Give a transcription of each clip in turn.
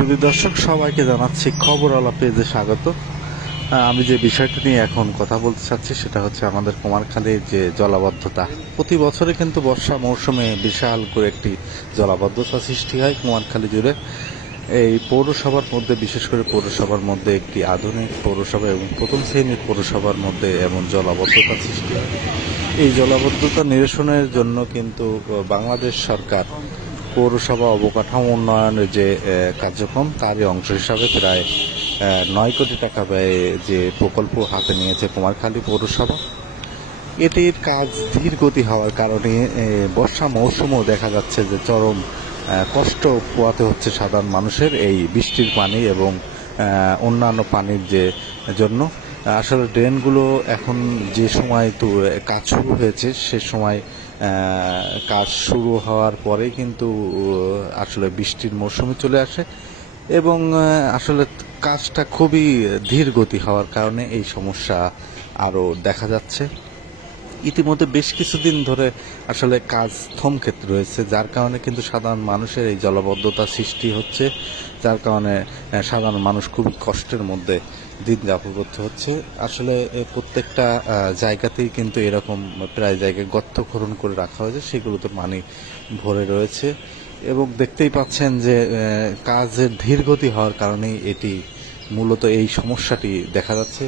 সুপ্রিয় দর্শক সবাইকে জানাচ্ছি খবর আলা পেজে স্বাগত। আমি যে বিষয়টা নিয়ে এখন কথা বলতে চাচ্ছি সেটা হচ্ছে আমাদের কুমারখালীর যে জলাবদ্ধতা। প্রতি বছরে কিন্তু বর্ষা মৌসুমে বিশাল করে একটি জলাবদ্ধতা সৃষ্টি হয় কুমারখালী জুড়ে। এই পৌরসভার মধ্যে, বিশেষ করে পৌরসভার মধ্যে একটি আধুনিক পৌরসভা এবং প্রথম শ্রেণীর পৌরসভার মধ্যে এমন জলাবদ্ধতা সৃষ্টি হয়। এই জলাবদ্ধতা নিরসনের জন্য কিন্তু বাংলাদেশ সরকার পৌরসভা অবকাঠামো উন্নয়নের যে কার্যক্রম তারই অংশ হিসাবে প্রায় 9 কোটি টাকা ব্যয়ে যে প্রকল্প হাতে নিয়েছে কুমারখালী পৌরসভা। এটির কাজ ধীর গতি হওয়ার কারণে বর্ষা মৌসুমেও দেখা যাচ্ছে যে চরম কষ্ট পোহাতে হচ্ছে সাধারণ মানুষের এই বৃষ্টির পানি এবং অন্যান্য পানির যে জন্য। আসলে ড্রেনগুলো এখন যে সময় তো কাজ শুরু হয়েছে সে সময় কাজ শুরু হওয়ার পরে কিন্তু আসলে বৃষ্টির মৌসুমে চলে আসে এবং আসলে কাজটা খুবই ধীর গতি হওয়ার কারণে এই সমস্যা আরও দেখা যাচ্ছে। ইতিমধ্যে বেশ কিছুদিন ধরে আসলে কাজ থমকে রয়েছে, যার কারণে কিন্তু সাধারণ মানুষের এই জলাবদ্ধতা সৃষ্টি হচ্ছে, যার কারণে সাধারণ মানুষ খুবই কষ্টের মধ্যে দিন যাপন করতে হচ্ছে। আসলে প্রত্যেকটা জায়গাতেই কিন্তু এরকম প্রায় জায়গায় গর্ত খনন করে রাখা হয়েছে, সেগুলোতে পানি ভরে রয়েছে এবং দেখতেই পাচ্ছেন যে কাজের ধীরগতি হওয়ার কারণেই এটি মূলত এই সমস্যাটি দেখা যাচ্ছে।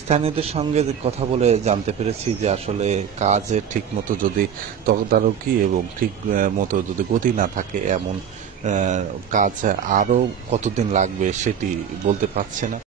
স্থানীয়দের সঙ্গে কথা বলে জানতে পেরেছি যে আসলে কাজের ঠিক মতো যদি তদারকি এবং ঠিক মতো যদি গতি না থাকে এমন কাজ আরও কতদিন লাগবে সেটি বলতে পারছে না।